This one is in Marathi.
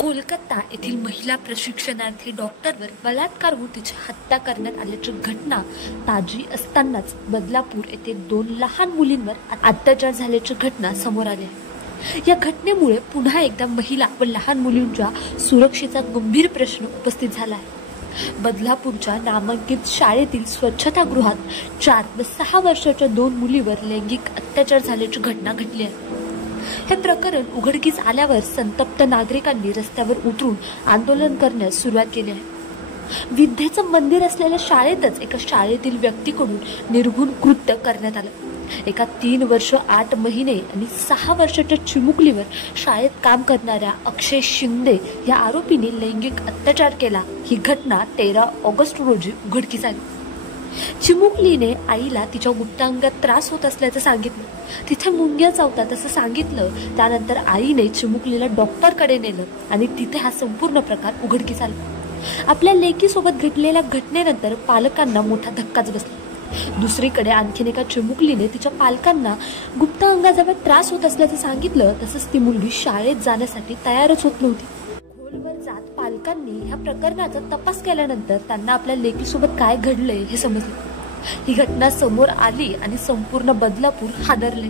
कोलकाता येथील महिला प्रशिक्षणार्थी डॉक्टरवर बलात्कार होऊन तिची हत्या करण्यात आल्याची घटना ताजी असतानाच बदलापूर येथे 2 लहान मुलींवर अत्याचार झाल्याची घटना समोर आली आहे। या घटनेमुळे पुन्हा एकदा महिला व लहान मुलींच्या सुरक्षेचा गंभीर प्रश्न उपस्थित झाला आहे। बदलापूरच्या नामांकित शाळेतील स्वच्छतागृहात 4 व 6 वर्षाच्या 2 मुलीवर लैंगिक अत्याचार झाल्याची घटना घडली आहे। हे प्रकरण उघडकीस आल्यावर संतप्त नागरिकांनी रस्त्यावर उतरून आंदोलन करण्यास सुरुवात केली आहे। विद्येचं मंदिर असलेल्या शाळेतच एका शाळेतील व्यक्तीकडून निर्घृण कृत्य करण्यात आलं। एका 3 वर्ष 8 महिने आणि 6 वर्षाच्या चिमुकलीवर शाळेत काम करणाऱ्या अक्षय शिंदे या आरोपीने लैंगिक अत्याचार केला। ही घटना 13 ऑगस्ट रोजी उघडकीस आली। चिमुकलीने आईला तिच्या गुप्तांगात त्रास होत असल्याचं सांगितलं। तिथे मुंग्या चावतात असं सांगितलं। त्यानंतर आईने चिमुकलीला डॉक्टरकडे नेलं आणि तिथे हा संपूर्ण प्रकार उघडकीस आला। आपल्या लेकीसोबत घडलेल्या घटनेनंतर पालकांना मोठा धक्काच बसला। दुसरीकडे आणखीन एका चिमुकलीने तिच्या पालकांना गुप्तांगाजवळ त्रास होत असल्याचं सांगितलं। तसंच ती मुलगी शाळेत जाण्यासाठी तयारच होत नव्हती। खोलवर जात पालकांनी ह्या प्रकरणाचा तपास केल्यानंतर त्यांना आपल्या लेकीसोबत काय घडलंय हे समजलं। ही घटना समोर आली आणि संपूर्ण बदलापूर हादरले।